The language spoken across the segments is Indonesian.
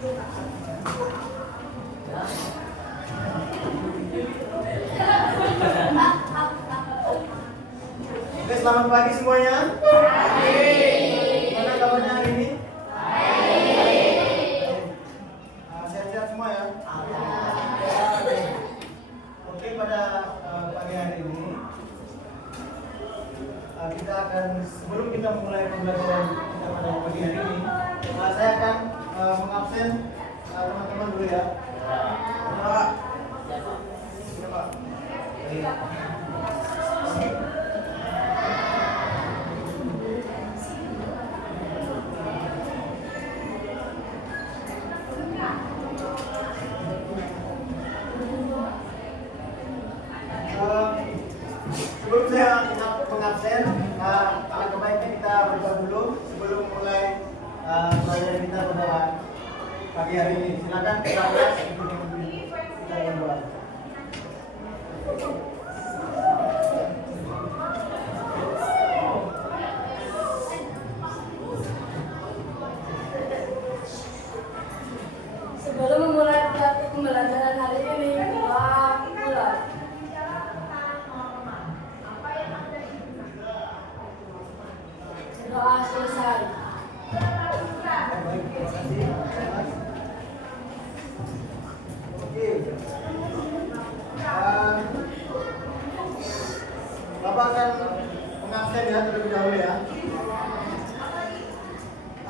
Oke, selamat pagi semuanya. Gimana kabarnya hari ini? Sehat-sehat semua ya? Oke, pada pagi hari ini kita akan, sebelum kita memulai pembelajaran kita pada pagi hari ini, saya akan mengabsen teman-teman dulu ya. Pak. Ya, Pak. Sebelum saya mengabsen, alangkah baiknya kita berdoa dulu sebelum mulai pelajaran kita pada pagi hari ini. Silakan kita mulai sebelum kita berdoa. Sebelum memulai pembelajaran hari ini, doa mulai. Doa selesai. Baik, terima kasih. Oke. Bapak akan mengabsen ya terlebih dahulu ya.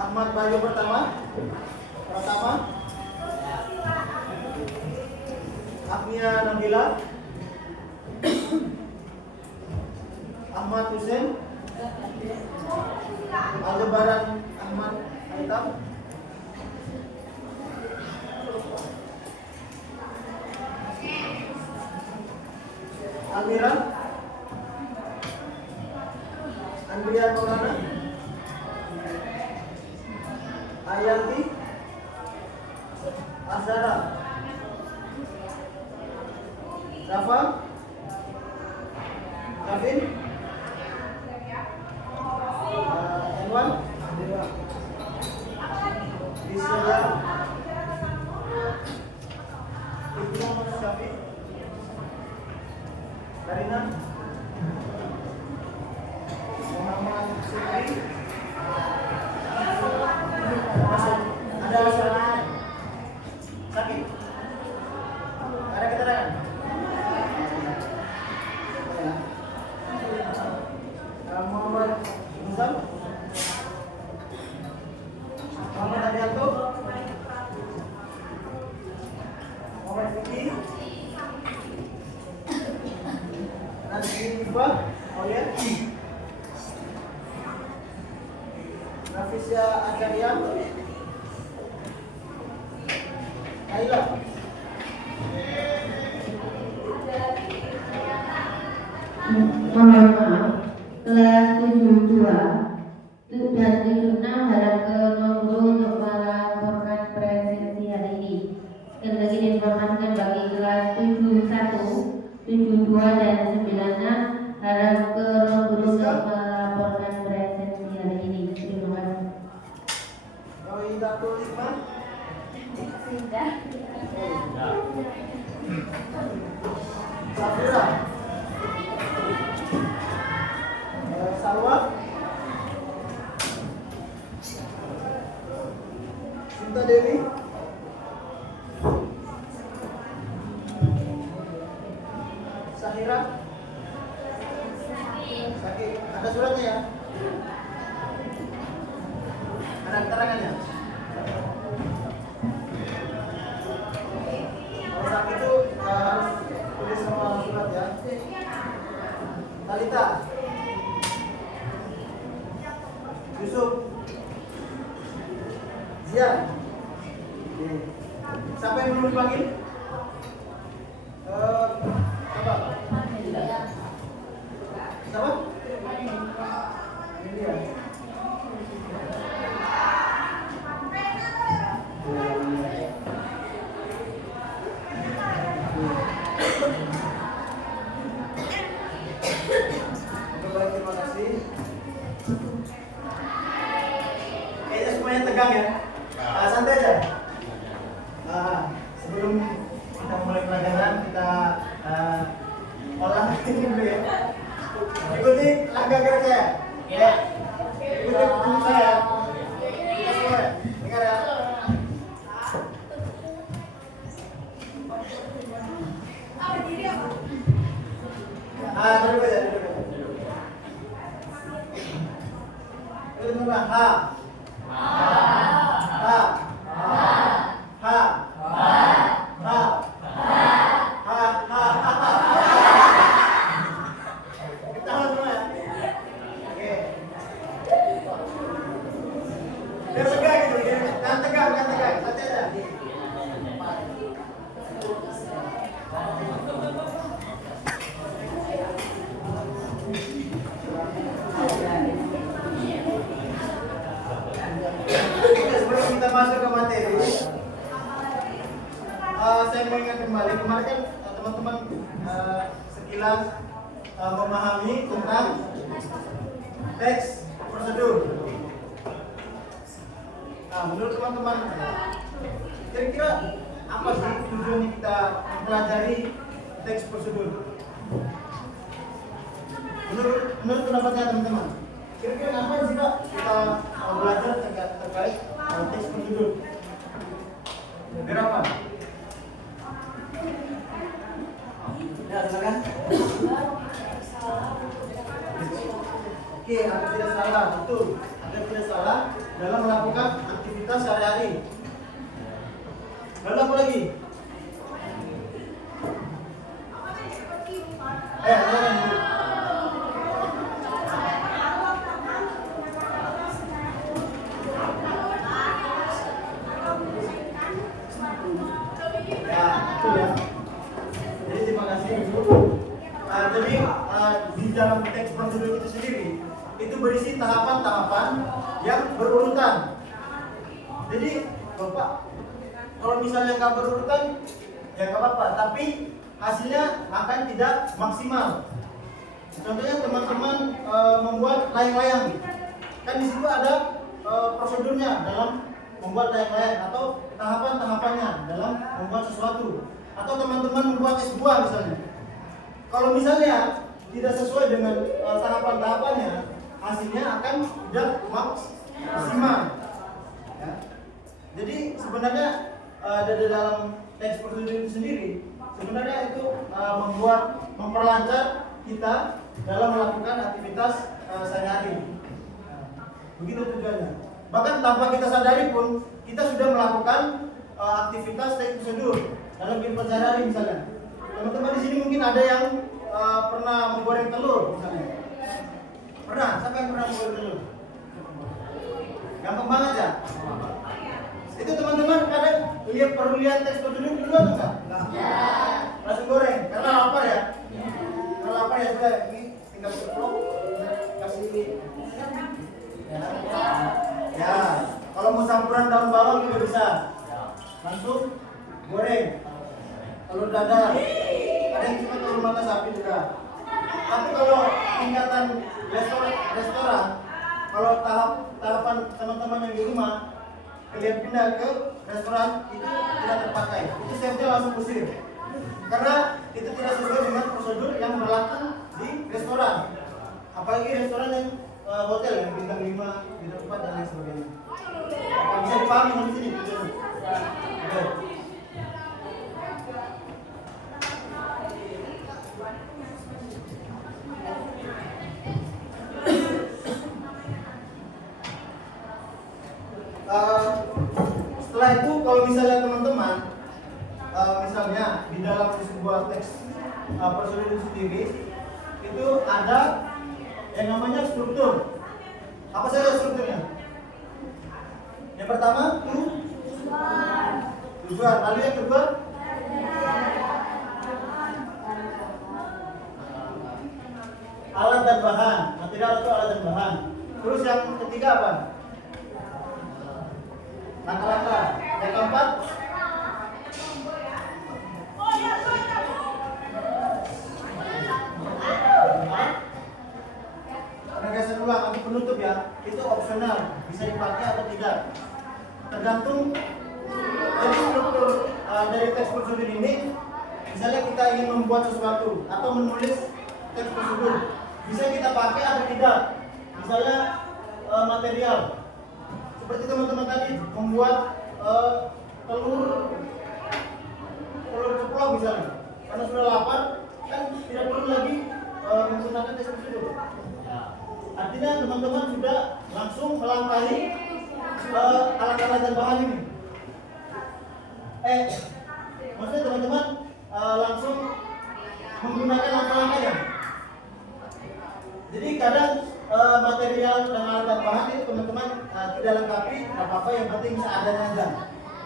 Ahmad Bayu Pratama. Agnia Nabila. Ahmad Hussein. Aldebaran Ahmad Aitam. Almira. Andrea Maulana. Ayanti. Azhara. Rafa. Kevin. Enwan. Lisela. Ibnu Syafi. Karina. Muhammad Sukri. Ada surat sakit? Ada keterangan? Muhammad Nuzam. Muhammad Adianto. Muhammad Fikri. Nazmi Iqbal. Oh ya. Nafisya Akaria. Kaila. Mohon maaf, kelas 72 dan 76 harap ke nomor untuk melaporkan presensi hari ini. Sekali lagi diinformasikan bagi kelas 71, 72 dan 96 harap ke nomor untuk melaporkan presensi hari ini. Terima kasih. Kalau Indatul Iman. Sudah. Safira. Salwa. Sinta Dewi. Sahira. Sakit. Ada suratnya ya? Ada keterangannya? Kalau sakit itu harus tulis sama surat ya. Talita. Yusuf. Zian. Siapa yang belum dipanggil? Siapa? Siapa? Ini dia. Baik, terima kasih. Kayaknya semuanya tegang ya. Santai aja. sebelum kita mulai pelajaran kita olah ini dulu ya. Ikuti langkah gerak saya. Ya. Ikuti petunjuk saya. Semua, dengar ya. Duduk aja, duduk aja. Duduk dulu, ha. Ha. Ha. Ha. Ha. Ketawa semua ya? Oke. Biar tegak gitu, jangan tegak, santai aja. Sebelum kita masuk ke materi, saya mau ingat kembali kemarin kan teman-teman sekilas memahami tentang teks prosedur. Nah, menurut teman-teman, kira-kira apa sih tujuan kita mempelajari teks prosedur? Menurut pendapatnya teman-teman, kira-kira apa sih Pak kita belajar terkait teks prosedur? Berapa? Ya, silakan. Oke, agar tidak salah, betul. Agar tidak salah dalam melakukan aktivitas sehari-hari. Lalu apa lagi? Silakan. Ya, betul ya. Jadi terima kasih Ibu. Jadi di dalam teks prosedur itu sendiri itu berisi tahapan-tahapan yang berurutan. Jadi Bapak, kalau misalnya nggak berurutan ya nggak apa-apa, tapi hasilnya akan tidak maksimal. Contohnya teman-teman membuat layang-layang, kan di situ ada prosedurnya dalam membuat layang-layang atau tahapan-tahapannya dalam membuat sesuatu. Atau teman-teman membuat es buah misalnya. Kalau misalnya tidak sesuai dengan tahapan-tahapannya, hasilnya akan tidak maksimal. Ya. Jadi sebenarnya dari dalam teks prosedur itu sendiri, sebenarnya itu memperlancar kita dalam melakukan aktivitas sehari-hari. Begitu tujuannya. Bahkan tanpa kita sadari pun kita sudah melakukan aktivitas teks prosedur dalam kehidupan sehari-hari misalnya. Teman-teman di sini mungkin ada yang pernah menggoreng telur misalnya. Pernah? Siapa yang pernah menggoreng telur? Gampang banget ya? Itu teman-teman kadang perlu lihat teks prosedur dulu atau enggak? Langsung goreng, karena lapar ya? Kalau lapar ya sudah, ini tinggal ceplok, kasih ya, kalau mau campuran daun bawang juga bisa. Langsung goreng. Telur dadar, ada yang cuma telur mata sapi juga. Tapi kalau tingkatan restoran, kalau tahapan teman-teman yang di rumah kalian pindah ke restoran itu tidak terpakai. Itu chefnya langsung usir. Karena itu tidak sesuai dengan prosedur yang berlaku di restoran. Apalagi restoran yang hotel yang bintang 5, bintang 4 dan lain sebagainya. Bisa dipahami di sini. Oke. Setelah itu kalau misalnya teman-teman misalnya di dalam sebuah teks prosedur itu sendiri itu ada yang namanya struktur. Apa saja strukturnya? Yang pertama tujuan. Lalu yang kedua alat dan bahan, material atau alat dan bahan. Terus yang ketiga apa? Langkah-langkah. Yang keempat penegasan ulang atau penutup ya. Itu opsional, bisa dipakai atau tidak. Tergantung. Jadi struktur dari teks prosedur ini, misalnya kita ingin membuat sesuatu atau menulis teks prosedur, bisa kita pakai atau tidak. Misalnya material, seperti teman-teman tadi membuat telur ceplok misalnya, karena sudah lapar kan tidak perlu lagi menggunakan teks prosedur. Artinya teman-teman sudah langsung melangkahi alat-alat dan bahan ini. Maksudnya teman-teman langsung menggunakan langkah-langkahnya. Jadi kadang material dan alat dan bahan itu teman-teman tidak lengkapi, nggak apa-apa, yang penting seadanya aja.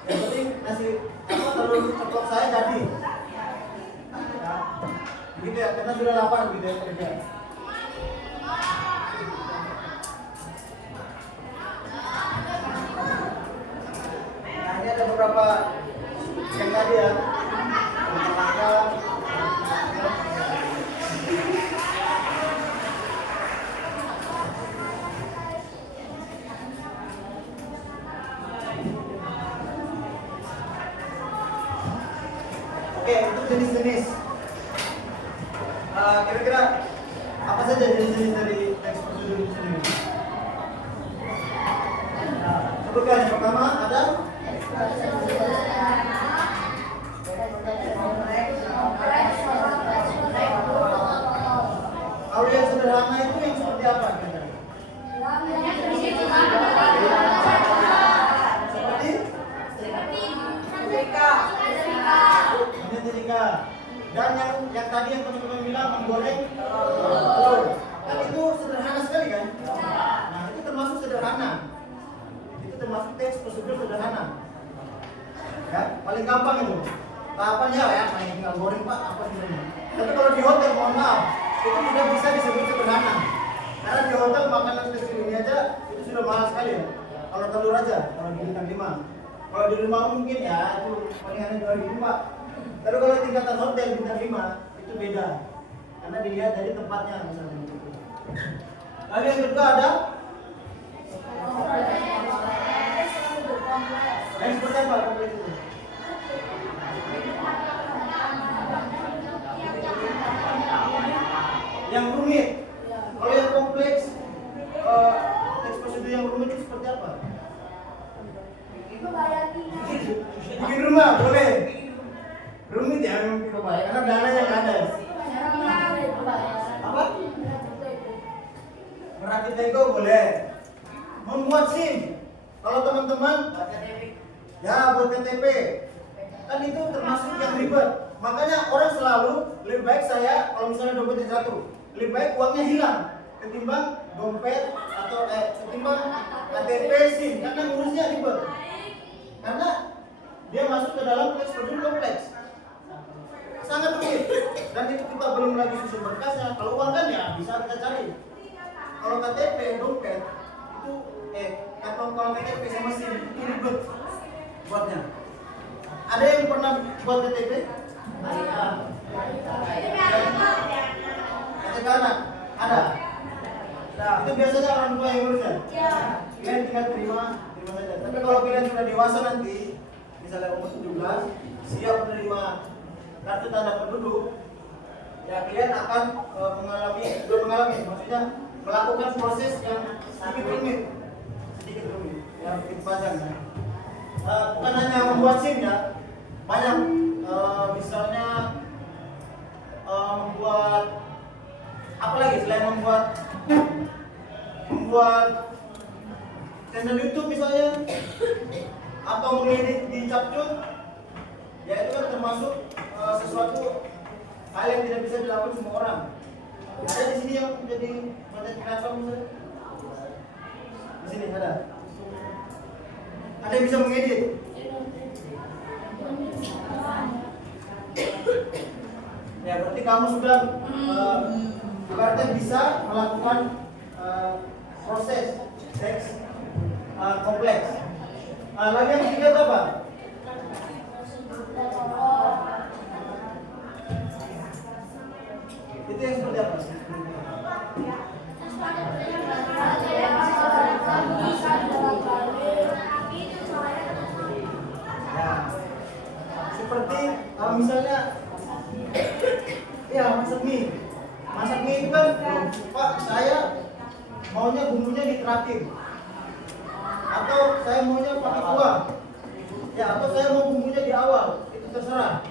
Yang penting nasi telur ceplok saya jadi. Ya, begitu ya, karena sudah lapar gitu ya kerja. Nah, ini ada beberapa yang tadi ya. Oke, untuk jenis-jenis. Kira-kira apa saja jenis-jenis dari teks prosedur itu sendiri? Sebutkan yang pertama ada kalau yang sederhana itu yang seperti apa? Seperti dan yang tadi yang teman-teman bilang menggoreng telur, kan itu sederhana sekali kan? Nah, itu termasuk sederhana. Itu termasuk teks prosedur sederhana. Ya, paling gampang itu. Tahapannya ya, hanya tinggal goreng Pak, apa sebenarnya. Tapi kalau di hotel, mohon maaf, itu tidak bisa disebut sederhana. Karena di hotel makanan kecil ini aja itu sudah mahal sekali ya. Kalau telur aja, kalau di bintang 5. Kalau di rumah mungkin ya itu paling hanya 2.000 Pak. Tapi kalau tingkatan hotel bintang 5 itu beda. Karena dilihat dari tempatnya misalnya. Lalu yang kedua ada yang seperti apa kompleks itu? Yang rumit. Kalau yang kompleks, teks prosedur yang rumit itu seperti apa? Bikin rumah boleh. Rumit ya memang rumah ya, karena dananya nggak ada. Apa? Merakit Lego boleh. Membuat SIM. Kalau teman-teman ya buat KTP, kan itu termasuk yang ribet. Makanya orang selalu lebih baik saya kalau misalnya dompetnya jatuh, lebih baik uangnya hilang ketimbang dompet atau ketimbang KTP SIM, karena ngurusnya ribet. Karena dia masuk ke dalam teks prosedur kompleks, sangat rumit. Dan itu kita belum lagi susun berkasnya. Kalau uang kan ya bisa kita cari. Kalau KTP dompet itu kalau KTP sama SIM itu ribet buatnya. Ada yang pernah buat KTP? KTP anak? Ada? Nah, itu biasanya orang tua yang ngurusnya? Kalian tinggal terima saja. Tapi kalau kalian sudah dewasa nanti, misalnya umur 17, siap menerima kartu tanda penduduk, ya kalian akan maksudnya melakukan proses yang sedikit rumit, yang sedikit panjang. Bukan hanya membuat SIM ya, banyak misalnya membuat apa lagi selain membuat channel YouTube misalnya, atau mengedit di Capcut, ya itu kan termasuk sesuatu hal yang tidak bisa dilakukan semua orang. Ada di sini yang menjadi konten kreator misalnya, di sini ada yang bisa mengedit. Ya berarti kamu sudah ibaratnya bisa melakukan proses teks kompleks. Lalu yang ketiga itu apa? Itu yang seperti apa? Ya. Misalnya, ya masak mie. Masak mie itu kan, Pak, saya maunya bumbunya diteratir. Atau saya maunya pakai kuah. Ya, atau saya mau bumbunya di awal. Itu terserah.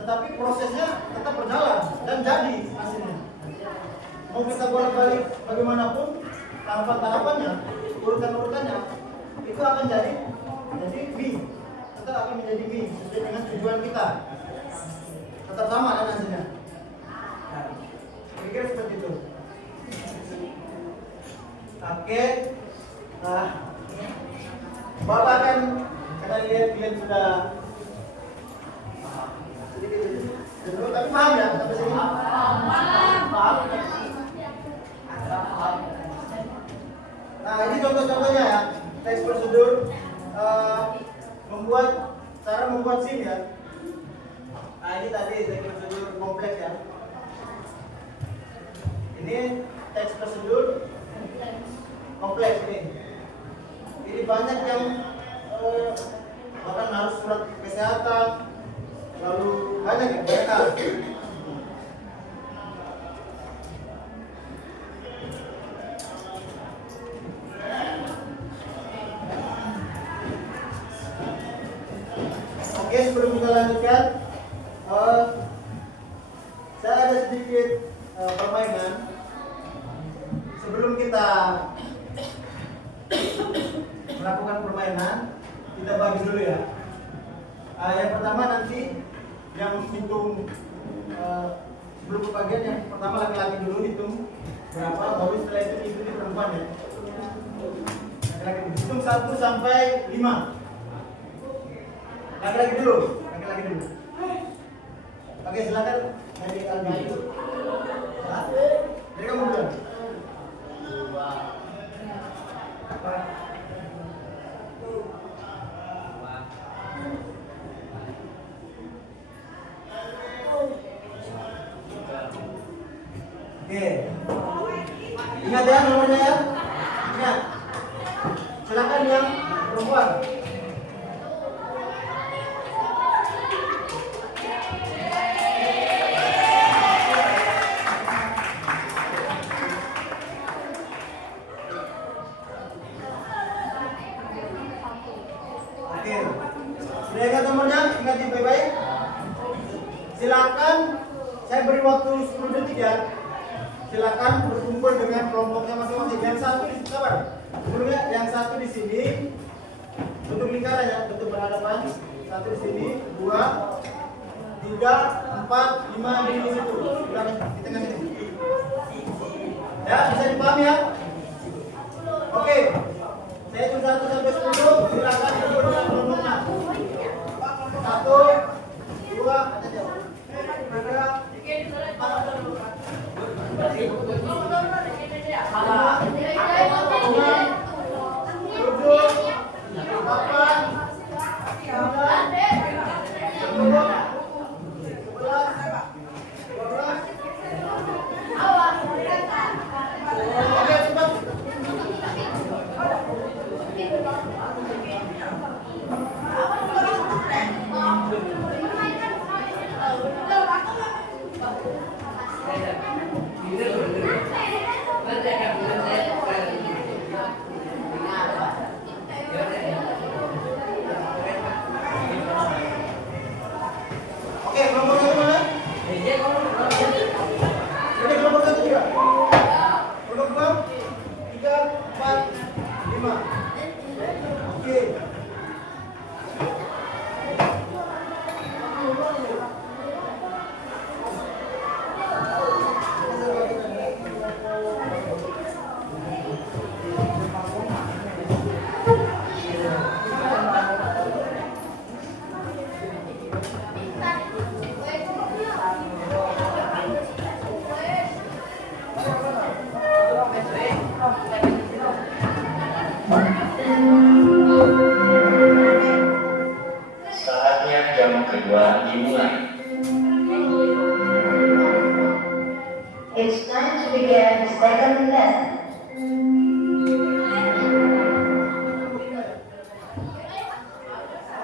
Tetapi prosesnya tetap berjalan dan jadi hasilnya. Mau kita bolak-balik bagaimanapun, tahapan-tahapannya, urutan-urutannya, itu akan jadi mie. Tetap akan menjadi mie sesuai dengan tujuan kita. Tetap sama kan hasilnya. Kira-kira seperti itu. Oke. Nah, Bapak kan karena lihat sudah sedikit, tapi paham ya sampai sini? Paham. Nah, ini contoh-contohnya ya, teks prosedur cara membuat SIM ya. Nah, ini tadi teks prosedur kompleks ya. Ini teks prosedur kompleks ini. Ini banyak yang bahkan harus surat kesehatan, lalu banyak ya, banyak hal. Oke, sebelum kita lanjutkan, saya ada sedikit permainan. Sebelum kita melakukan permainan, kita bagi dulu ya. Yang pertama nanti yang hitung sebelum pembagian, yang pertama laki-laki dulu hitung berapa, baru setelah itu diikuti perempuan ya. Laki-laki hitung 1 sampai 5. Laki-laki dulu. Oke, silakan dari Albi. Dari kamu dulu. Oke. Ingat ya nomornya ya. Ingat. Silakan yang perempuan. Oke. Sudah ingat nomornya? Ingat baik-baik. Silakan, saya beri waktu 10 detik ya. Silakan berkumpul dengan kelompoknya masing-masing. Yang satu di sini, sabar. Sebelumnya yang satu di sini bentuk lingkaran ya, bentuk berhadapan. Satu di sini, 2, 3, 4, 5 di situ. Silakan di tengah sini. Ya, bisa dipahami ya? Oke. Saya hitung 1 sampai 10. Silakan kumpul dengan kelompoknya. 1, 2, 3, 4, 2 dimulai. It's time to begin the second lesson.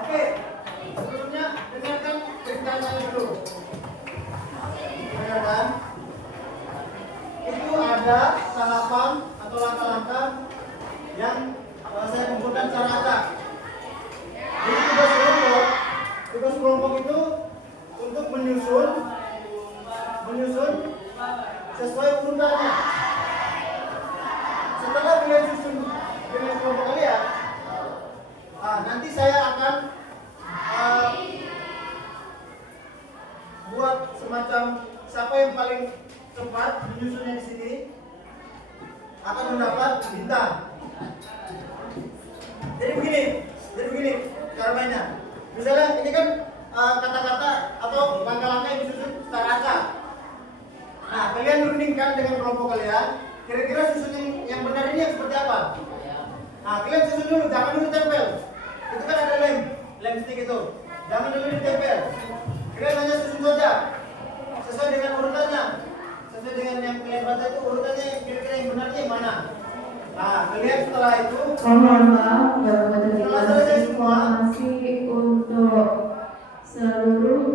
Oke, sebelumnya dengarkan ceritanya dulu. nanti saya akan buat semacam siapa yang paling cepat menyusunnya di sini akan mendapat bintang. Jadi begini cara mainnya. Misalnya ini kan kata-kata atau langkah-langkah yang disusun secara acak. Nah, kalian rundingkan dengan kelompok kalian. Kira-kira susun yang benar ini yang seperti apa? Nah, kalian susun dulu, jangan dulu tempel. Itu kan ada lem stick itu. Jangan dulu ditempel. Kalian hanya susun saja. Sesuai dengan urutannya. Sesuai dengan yang kalian baca itu urutannya kira-kira yang benarnya yang mana? Nah, kalian setelah itu Mohon maaf, Bapak terima setelah selesai semua, kasih untuk seluruh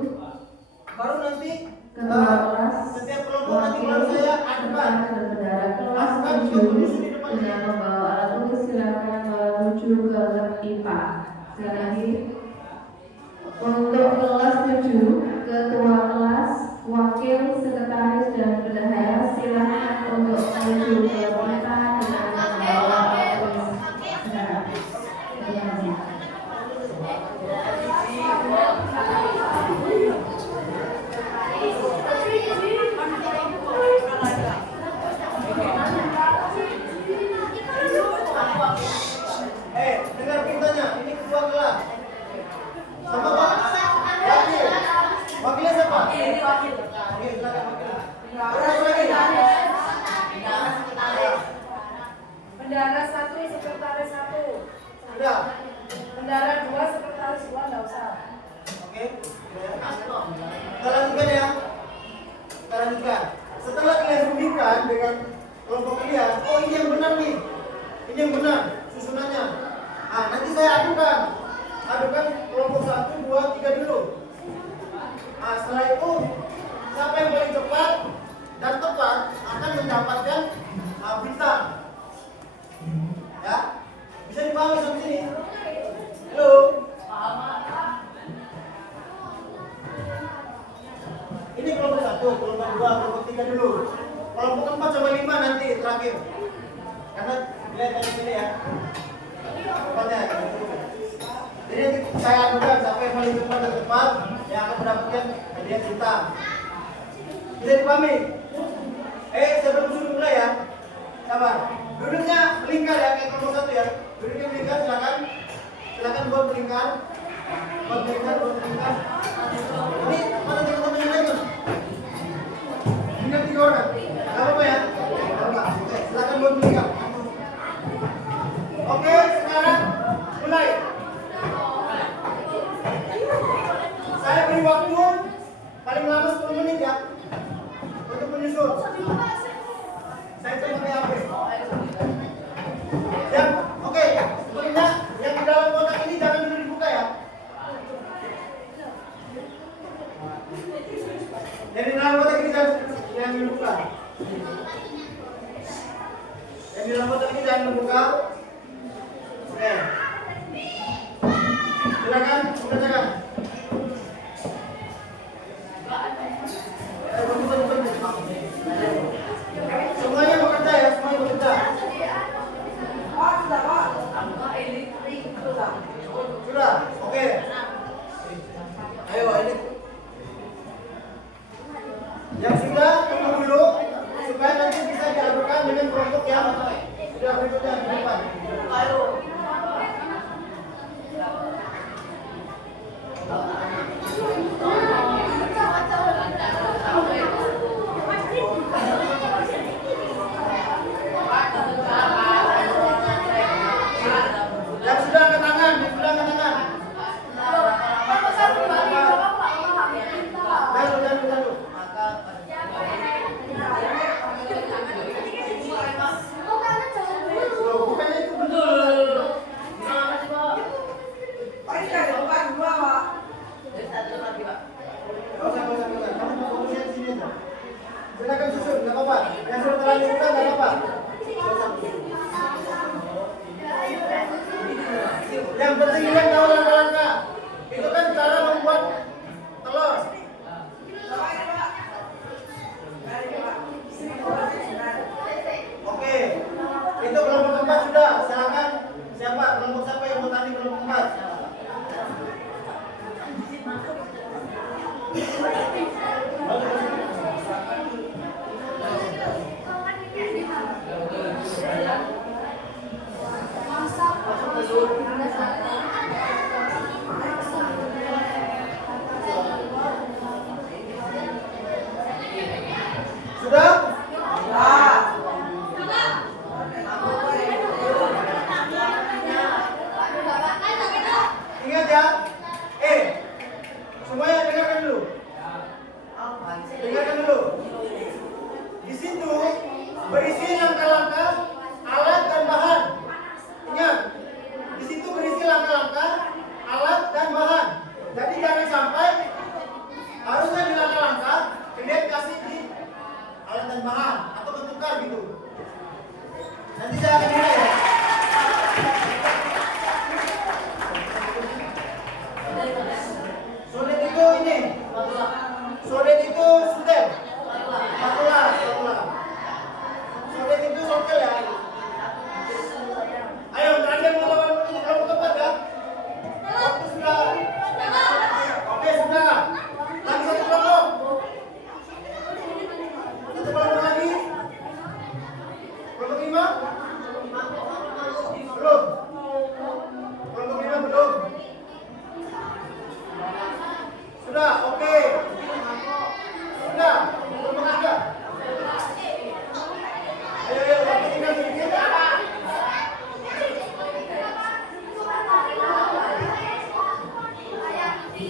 baru nanti ketua kelas, setiap kelompok nanti baru saya adukan. saudara kelas Adukan 7 untuk menyusun di depannya. dengan membawa alat tulis silakan menuju ke lab IPA. Sekali lagi, untuk kelas 7, ketua kelas, wakil, sekretaris dan bendahara silakan untuk menuju ke IPA dengan membawa alat tulis saudara. Terima kasih. Dengar perintahnya, ini ketua kelas. Sama Pak? Wakil. Wakilnya siapa? Oke, silakan wakil. Terus lagi. Bendara 1, sekretaris 1. Sudah. Bendara 2, sekretaris 2 enggak usah. Oke. Kita lanjutkan ya. Kita lanjutkan. Setelah kalian rundingkan dengan kelompok kalian, oh ini yang benar nih. Ini yang benar susunannya. Nah, nanti saya adukan kelompok 1, 2, 3 dulu. Nah, setelah itu siapa yang paling cepat dan tepat akan mendapatkan bintang. Ya, bisa dipahami sampai sini? Halo. Ini kelompok 1, kelompok 2, kelompok 3 dulu. Kelompok 4 sama 5 nanti terakhir. Karena lihat ini ya. Tempatnya. Jadi nanti saya adukan siapa yang paling cepat dan tepat yang akan mendapatkan hadiah bintang. Bisa dipahami? Sebelum suruh mulai ya. Sabar. Duduknya melingkar ya kayak kelompok 1 ya. Duduknya melingkar silakan. Silakan buat melingkar. Buat melingkar. Ini mana teman-teman yang lain? Tinggal 3 orang. Gak apa-apa ya? Gak apa-apa. Oke, silakan buat melingkar. Oke, sekarang mulai. Saya beri waktu paling lama 10 menit ya untuk menyusun. Saya cuma pakai HP. Yang oke, sebelumnya yang di dalam kotak ini jangan dulu dibuka ya. Yang di dalam kotak ini jangan dibuka. Yang di dalam kotak ini jangan dibuka. Oke. Silakan bacakan. Semuanya bekerja ya, semuanya bekerja. Sudah, oke. Ayo ini. Yang sudah tunggu dulu supaya nanti bisa diadukan dengan kelompok yang sudah berikutnya di depan. Ayo. Yang sudah angkat tangan, yang sudah angkat tangan. Lalu. Bukannya itu betul. Gak usah. Kamu fokusnya di sini aja. Silakan susun, nggak apa-apa. Yang sudah terlanjur buka nggak apa-apa. Yang penting kalian tahu langkah-langkah. Itu kan cara membuat telur. Oke, itu kelompok 4 sudah. Silakan siapa kelompok siapa yang mau tadi kelompok 4?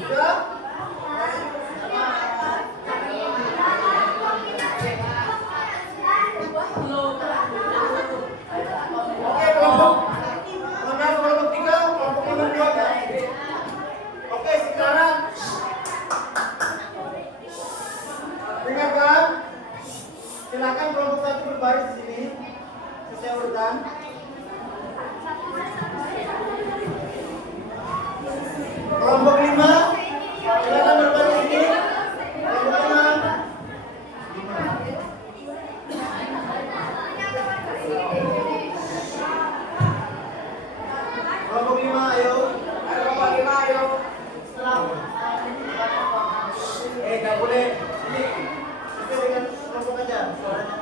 Sudah? Oke, kelompok 3, kelompok nomor 2 ya. Oke, sekarang dengarkan. Silakan kelompok 1 berbaris di sini sesuai urutan. Kelompok 5 silakan berbaris di sini. Kelompok 5. Kelompok 5 ayo. Kelompok 5 ayo. Enggak boleh. Ini sesuai dengan kelompok aja suaranya.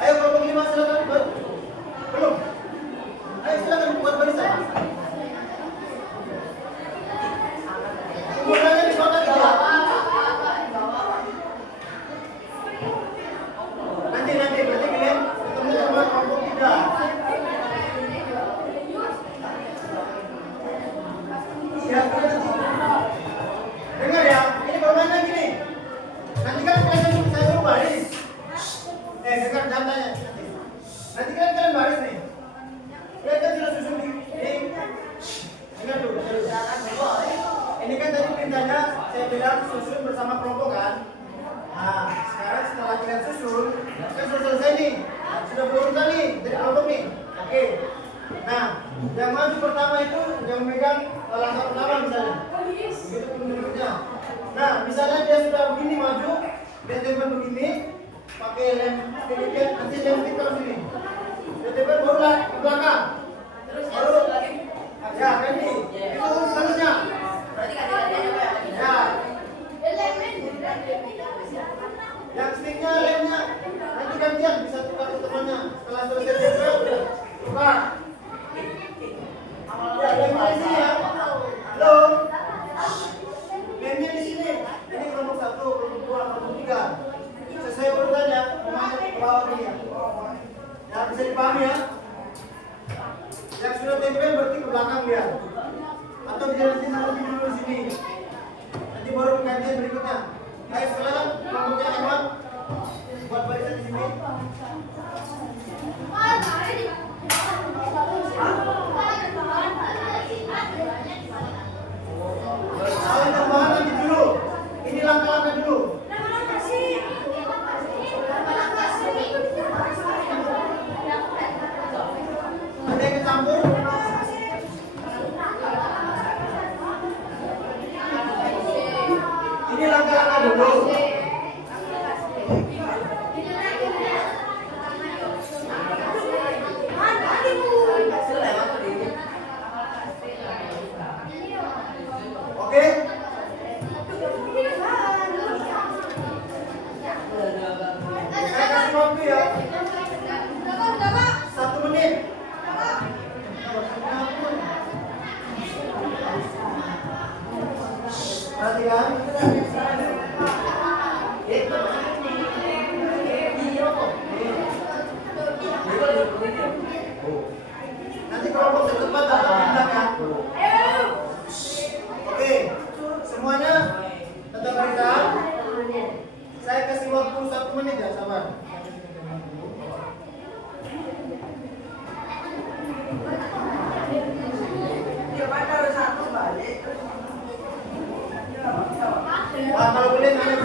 Ayo kelompok 5 silakan buat. Belum. Ayo silakan buat barisan. Umurnya di kotak aja. Nanti berarti kalian ketemu sama kelompok 3. Siapa nanti? Dengar ya, ini permainan gini. Nanti kan kalian saya suruh baris. Dengar jantannya. Nanti kan kalian baris nih. Ya kan sudah susun di. Dengar dulu. Ini kan tadi perintahnya saya bilang susun bersama kelompok kan. Nah, sekarang setelah kalian susun, kan sudah selesai nih. Sudah berurutan nih dari kelompok nih. Oke. Nah, yang maju pertama itu yang megang langkah pertama misalnya. Begitu pun berikutnya. Nah, misalnya dia sudah begini maju, dia tembak begini, pakai lem sedikit, nanti lem kita sini. Dia tembak barulah ke belakang. Baru ya kan ini. Itu seterusnya. Ya. Yang sticknya lemnya nanti gantian bisa tukar ke temannya. Setelah selesai tembak, tukar. Ya, lemnya di sini ya. Halo. Lemnya di sini. Ini kelompok 1, kelompok 2, kelompok 3. Sesuai urutannya, pemain ke bawah ini ya. Ya, bisa dipahami ya. Yang sudah tempel berarti ke belakang dia. Atau dia nanti lebih dulu di sini. Nanti baru gantian berikutnya. Ayo sekarang kelompoknya Iwan buat barisan di sini. Kalian tambahan nanti dulu. Ini langkah-langkah dulu. Ada yang kecampur? Ini langkah-langkah dulu. Oke? Saya kasih waktu ya. 1 menit. Perhatikan. Nanti kelompok setempat dapat bintangnya. Oke, semuanya tetap barisan. Saya kasih waktu 1 menit ya, sabar. Kalau boleh nanya